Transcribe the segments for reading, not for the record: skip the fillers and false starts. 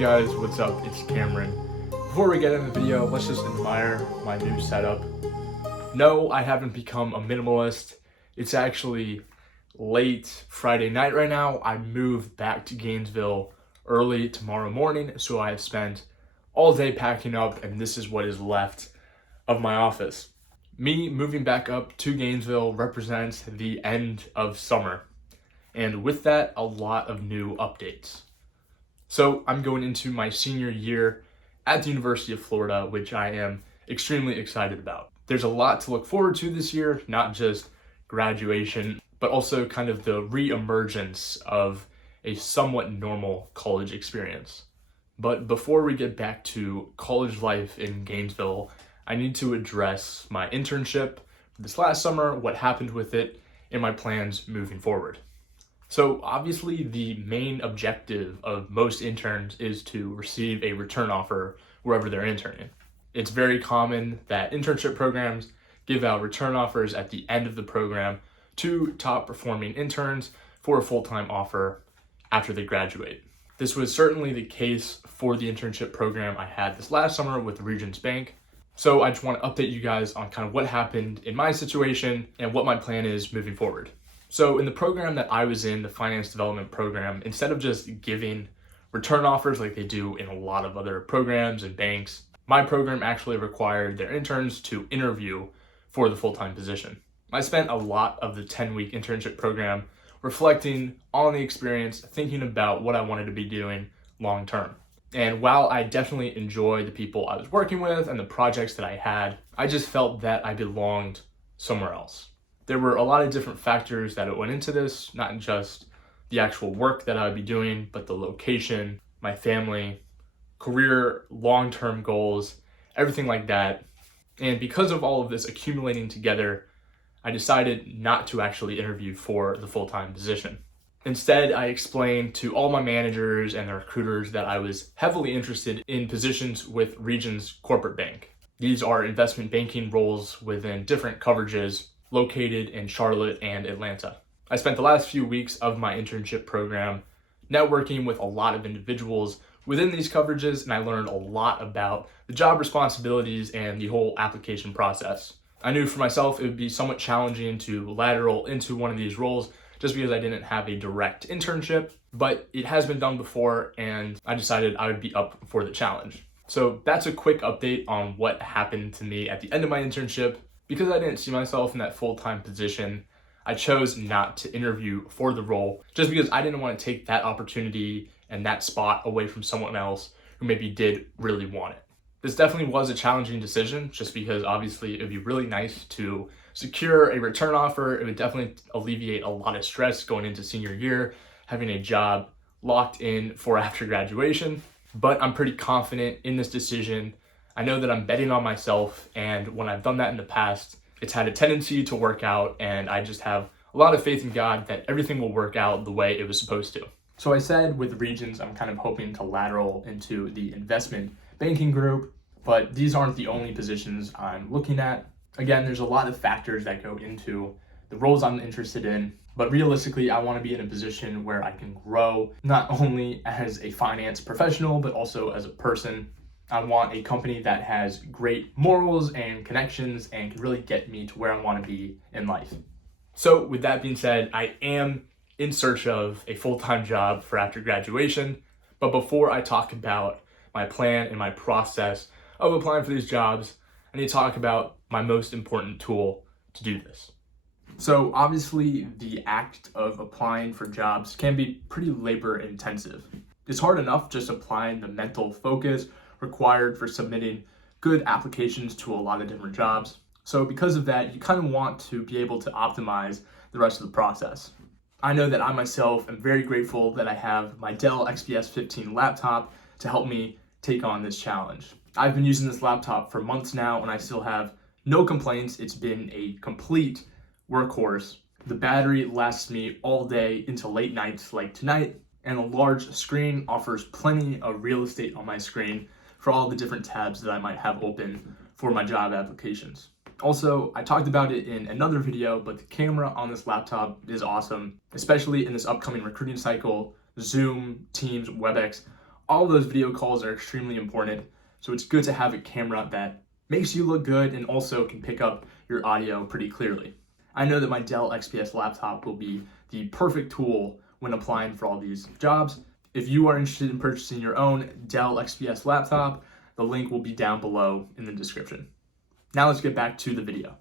Hey guys, what's up? It's Cameron. Before we get into the video, let's just admire my new setup. No, I haven't become a minimalist. It's actually late Friday night right now. I moved back to Gainesville early tomorrow morning, so I have spent all day packing up, and this is what is left of my office. Me moving back up to Gainesville represents the end of summer, and with that, a lot of new updates. So I'm going into my senior year at the University of Florida, which I am extremely excited about. There's a lot to look forward to this year, not just graduation, but also kind of the re-emergence of a somewhat normal college experience. But before we get back to college life in Gainesville, I need to address my internship this last summer, what happened with it, and my plans moving forward. So obviously the main objective of most interns is to receive a return offer wherever they're interning. It's very common that internship programs give out return offers at the end of the program to top performing interns for a full-time offer after they graduate. This was certainly the case for the internship program I had this last summer with Regions Bank. So I just want to update you guys on kind of what happened in my situation and what my plan is moving forward. So in the program that I was in, the finance development program, instead of just giving return offers like they do in a lot of other programs and banks, my program actually required their interns to interview for the full-time position. I spent a lot of the 10-week internship program reflecting on the experience, thinking about what I wanted to be doing long-term. And while I definitely enjoyed the people I was working with and the projects that I had, I just felt that I belonged somewhere else. There were a lot of different factors that went into this, not just the actual work that I would be doing, but the location, my family, career, long-term goals, everything like that. And because of all of this accumulating together, I decided not to actually interview for the full-time position. Instead, I explained to all my managers and the recruiters that I was heavily interested in positions with Regions Corporate Bank. These are investment banking roles within different coverages located in Charlotte and Atlanta. I spent the last few weeks of my internship program networking with a lot of individuals within these coverages, and I learned a lot about the job responsibilities and the whole application process. I knew for myself it would be somewhat challenging to lateral into one of these roles just because I didn't have a direct internship, but it has been done before, and I decided I would be up for the challenge. So that's a quick update on what happened to me at the end of my internship. Because I didn't see myself in that full-time position, I chose not to interview for the role just because I didn't want to take that opportunity and that spot away from someone else who maybe did really want it. This definitely was a challenging decision just because obviously it would be really nice to secure a return offer. It would definitely alleviate a lot of stress going into senior year, having a job locked in for after graduation. But I'm pretty confident in this decision. I know that I'm betting on myself, and when I've done that in the past, it's had a tendency to work out, and I just have a lot of faith in God that everything will work out the way it was supposed to. So I said with Regions, I'm kind of hoping to lateral into the investment banking group, but these aren't the only positions I'm looking at. Again, there's a lot of factors that go into the roles I'm interested in, but realistically, I want to be in a position where I can grow not only as a finance professional, but also as a person. I want a company that has great morals and connections and can really get me to where I want to be in life. So with that being said, I am in search of a full-time job for after graduation. But before I talk about my plan and my process of applying for these jobs, I need to talk about my most important tool to do this. So obviously the act of applying for jobs can be pretty labor intensive. It's hard enough just applying the mental focus required for submitting good applications to a lot of different jobs. So because of that, you kind of want to be able to optimize the rest of the process. I know that I myself am very grateful that I have my Dell XPS 15 laptop to help me take on this challenge. I've been using this laptop for months now and I still have no complaints. It's been a complete workhorse. The battery lasts me all day into late nights like tonight, and a large screen offers plenty of real estate on my screen for all the different tabs that I might have open for my job applications. Also, I talked about it in another video, but the camera on this laptop is awesome, especially in this upcoming recruiting cycle. Zoom, Teams, WebEx, All those video calls are extremely important, so it's good to have a camera that makes you look good and also can pick up your audio pretty clearly. I know that my Dell XPS laptop will be the perfect tool when applying for all these jobs. If you are interested in purchasing your own Dell XPS laptop, the link will be down below in the description. Now let's get back to the video.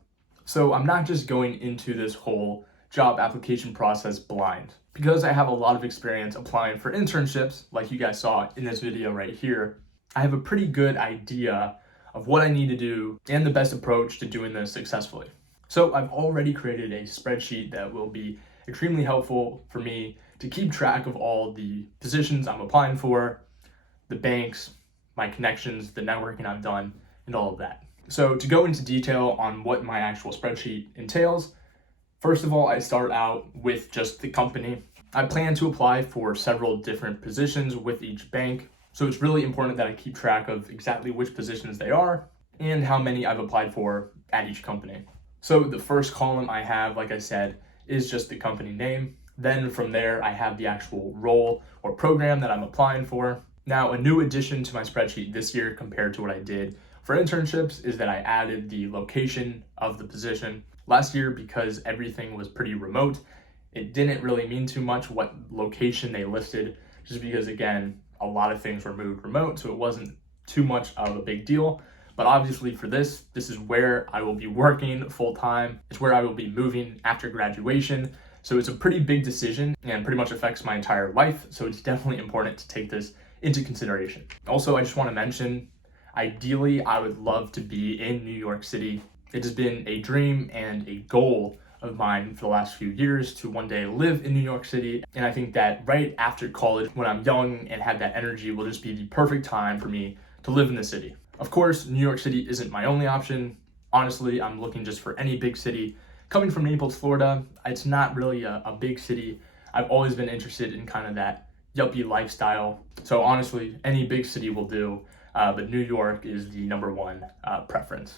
So I'm not just going into this whole job application process blind. Because I have a lot of experience applying for internships, like you guys saw in this video right here, I have a pretty good idea of what I need to do and the best approach to doing this successfully. So I've already created a spreadsheet that will be extremely helpful for me to keep track of all the positions I'm applying for, the banks, my connections, the networking I've done, and all of that. So to go into detail on what my actual spreadsheet entails, first of all, I start out with just the company. I plan to apply for several different positions with each bank, so it's really important that I keep track of exactly which positions they are and how many I've applied for at each company. So the first column I have, like I said, is just the company name. Then from there, I have the actual role or program that I'm applying for. Now, a new addition to my spreadsheet this year compared to what I did for internships is that I added the location of the position. Last year, because everything was pretty remote, it didn't really mean too much what location they listed, just because, again, a lot of things were moved remote, so it wasn't too much of a big deal. But obviously for this is where I will be working full time. It's where I will be moving after graduation. So it's a pretty big decision and pretty much affects my entire life. So it's definitely important to take this into consideration. Also, I just want to mention, ideally, I would love to be in New York City. It has been a dream and a goal of mine for the last few years to one day live in New York City. And I think that right after college, when I'm young and have that energy, will just be the perfect time for me to live in the city. Of course, New York City isn't my only option. Honestly, I'm looking just for any big city. Coming from Naples, Florida, it's not really a big city. I've always been interested in kind of that yuppie lifestyle. So honestly, any big city will do, but New York is the number one preference.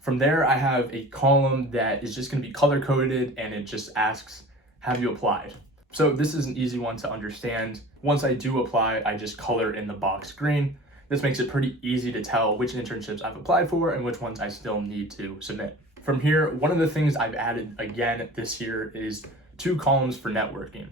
From there, I have a column that is just going to be color coded, and it just asks, have you applied? So this is an easy one to understand. Once I do apply, I just color in the box green. This makes it pretty easy to tell which internships I've applied for and which ones I still need to submit. From here, one of the things I've added again this year is 2 columns for networking.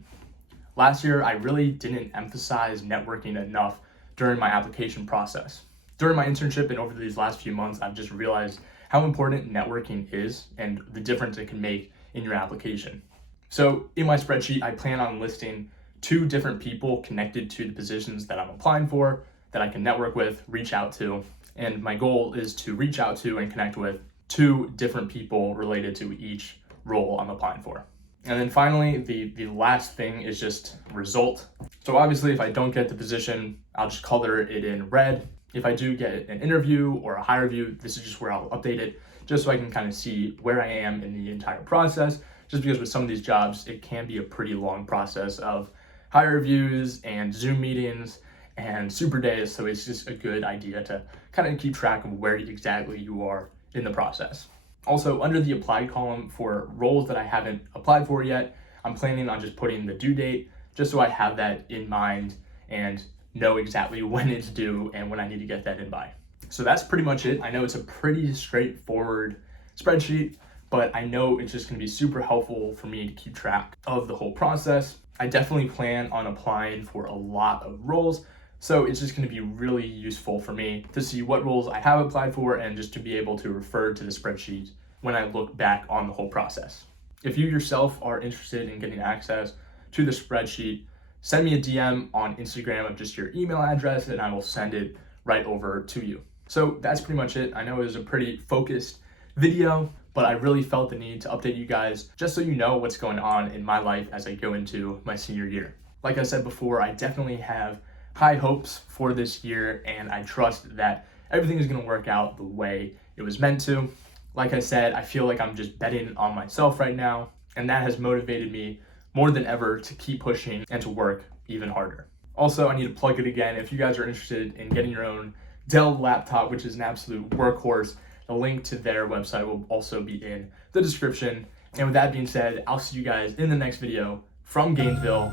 Last year, I really didn't emphasize networking enough during my application process. During my internship and over these last few months, I've just realized how important networking is and the difference it can make in your application. So in my spreadsheet, I plan on listing 2 different people connected to the positions that I'm applying for that I can network with, reach out to, and my goal is to reach out to and connect with 2 different people related to each role I'm applying for. And then finally, the last thing is just result. So obviously, if I don't get the position, I'll just color it in red. If I do get an interview or a hire view, this is just where I'll update it, just so I can kind of see where I am in the entire process, just because with some of these jobs, it can be a pretty long process of hire views and Zoom meetings and super days, so it's just a good idea to kind of keep track of where exactly you are in the process. Also, under the applied column for roles that I haven't applied for yet, I'm planning on just putting the due date, just so I have that in mind and know exactly when it's due and when I need to get that in by. So that's pretty much it. I know it's a pretty straightforward spreadsheet, but I know it's just going to be super helpful for me to keep track of the whole process. I definitely plan on applying for a lot of roles, so it's just going to be really useful for me to see what roles I have applied for and just to be able to refer to the spreadsheet when I look back on the whole process. If you yourself are interested in getting access to the spreadsheet, send me a DM on Instagram of just your email address and I will send it right over to you. So that's pretty much it. I know it was a pretty focused video, but I really felt the need to update you guys just so you know what's going on in my life as I go into my senior year. Like I said before, I definitely have high hopes for this year and I trust that everything is going to work out the way it was meant to. Like I said, I feel like I'm just betting on myself right now, and that has motivated me more than ever to keep pushing and to work even harder. Also, I need to plug it again. If you guys are interested in getting your own Dell laptop, which is an absolute workhorse, the link to their website will also be in the description. And with that being said, I'll see you guys in the next video from Gainesville.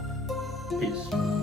Peace.